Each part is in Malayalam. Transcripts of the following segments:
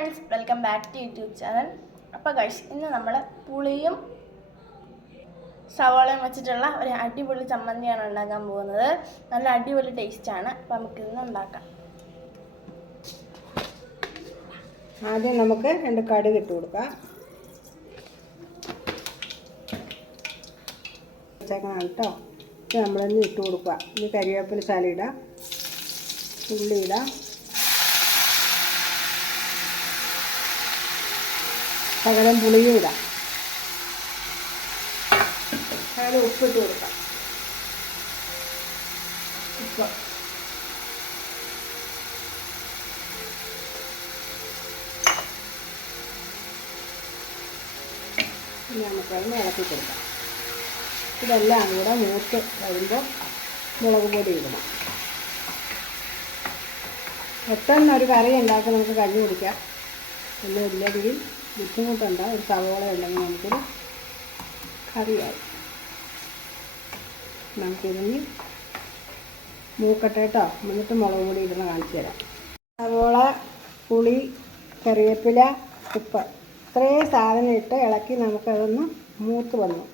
Friends welcome back to YouTube channel അപ്പോൾ കഴിച്ച് ഇന്ന് നമ്മൾ പുളിയും സവാളയും വെച്ചിട്ടുള്ള ഒരു അടിപൊളി ചമ്മന്തിയാണ് ഉണ്ടാക്കാൻ പോകുന്നത്. നല്ല അടിപൊളി ടേസ്റ്റാണ് അപ്പോൾ നമുക്ക് ഇന്ന് ഉണ്ടാക്കാം. ആദ്യം നമുക്ക് രണ്ട് കടുക് ഇട്ട് കൊടുക്കാം. കേട്ടോ. നമ്മളൊന്ന് ഇട്ട് കൊടുക്കുക. ഇനി കരിവേപ്പില ശാല ഇടാം. ശകലം പുളിയും ഇടാം. ശകലം ഉപ്പിട്ട് കൊടുക്കാം. ഉപ്പ്. ഇനി നമുക്കതൊന്ന് ഇളക്കി കൊടുക്കാം. ഇതെല്ലാം കൂടെ മൂത്ത് വരുമ്പോൾ മുളക് പൊടി ഇടണം. പെട്ടെന്ന് ഒരു കറി ഉണ്ടാക്കി നമുക്ക് കഞ്ഞി കുടിക്കാം. ഒന്നും ഇല്ലെങ്കിൽ ബുദ്ധിമുട്ടുണ്ട്. ഒരു സവോള ഉണ്ടെങ്കിൽ നമുക്കൊരു കറിയായി. നമുക്കിതിന് മൂക്കട്ടെ കേട്ടോ എന്നിട്ട് മുളക് പൊടി ഇടുന്ന കാണിച്ചു തരാം. സവോള പുളി കറിവേപ്പില ഉപ്പ്. ഇത്രയും സാധനം ഇട്ട് ഇളക്കി നമുക്കതൊന്ന് മൂത്ത് വന്നു.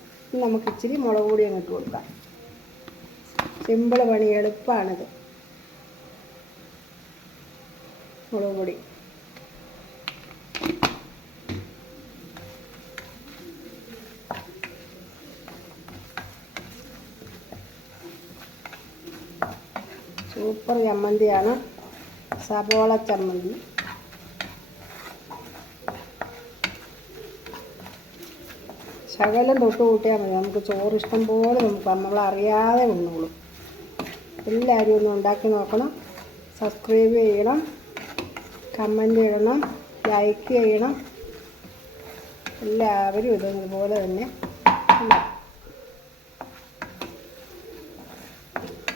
നമുക്ക് ഇച്ചിരി മുളക് പൊടി അങ്ങ് ഇട്ട് കൊടുക്കാം. സിമ്പിൾ പണി. എളുപ്പമാണിത് മുളക് പൊടി. സൂപ്പർ ചമ്മന്തിയാണ്. സബോള ചമ്മന്തി. ശകലം തൊട്ട് കൂട്ടിയാൽ മതി. നമുക്ക് ചോറ് ഇഷ്ടം പോലെ നമുക്ക് നമ്മൾ അറിയാതെ എല്ലാവരും ഒന്ന് ഉണ്ടാക്കി നോക്കണം. സബ്സ്ക്രൈബ് ചെയ്യണം. കമന്റ് ചെയ്യണം ലൈക്ക് ചെയ്യണം. എല്ലാവരും ഇതുപോലെ തന്നെ ഉണ്ടാക്കും.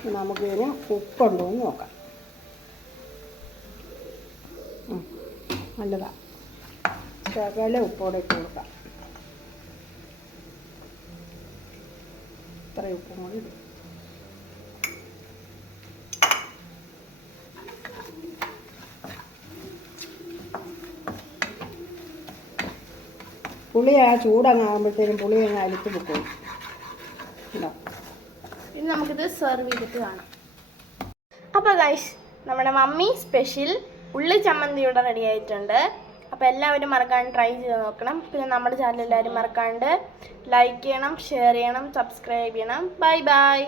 നമുക്കിതിന് ഉപ്പുണ്ടോ എന്ന് നോക്കാം. നല്ലതാ. ശകല ഉപ്പോടെ ഇട്ട് കൊടുക്കാം. ഇത്ര ഉപ്പും കൂടി ഇടും. പുളി ആ ചൂടങ്ങാകുമ്പോഴത്തേക്കും പുളി അങ്ങ് അലുത്ത് പൊക്കോളും. ഉണ്ടോ ഇനി നമുക്കിത് സെർവ് ചെയ്തിട്ട് കാണാം. അപ്പോൾ ഗൈസ് നമ്മുടെ മമ്മി സ്പെഷ്യൽ ഉള്ളി ചമ്മന്തി ഇവിടെ റെഡി ആയിട്ടുണ്ട്. അപ്പോൾ എല്ലാവരും മറക്കാണ്ട് ട്രൈ ചെയ്ത് നോക്കണം. പിന്നെ നമ്മുടെ ചാനൽ എല്ലാവരും മറക്കാണ്ട് ലൈക്ക് ചെയ്യണം ഷെയർ ചെയ്യണം സബ്സ്ക്രൈബ് ചെയ്യണം. Bye bye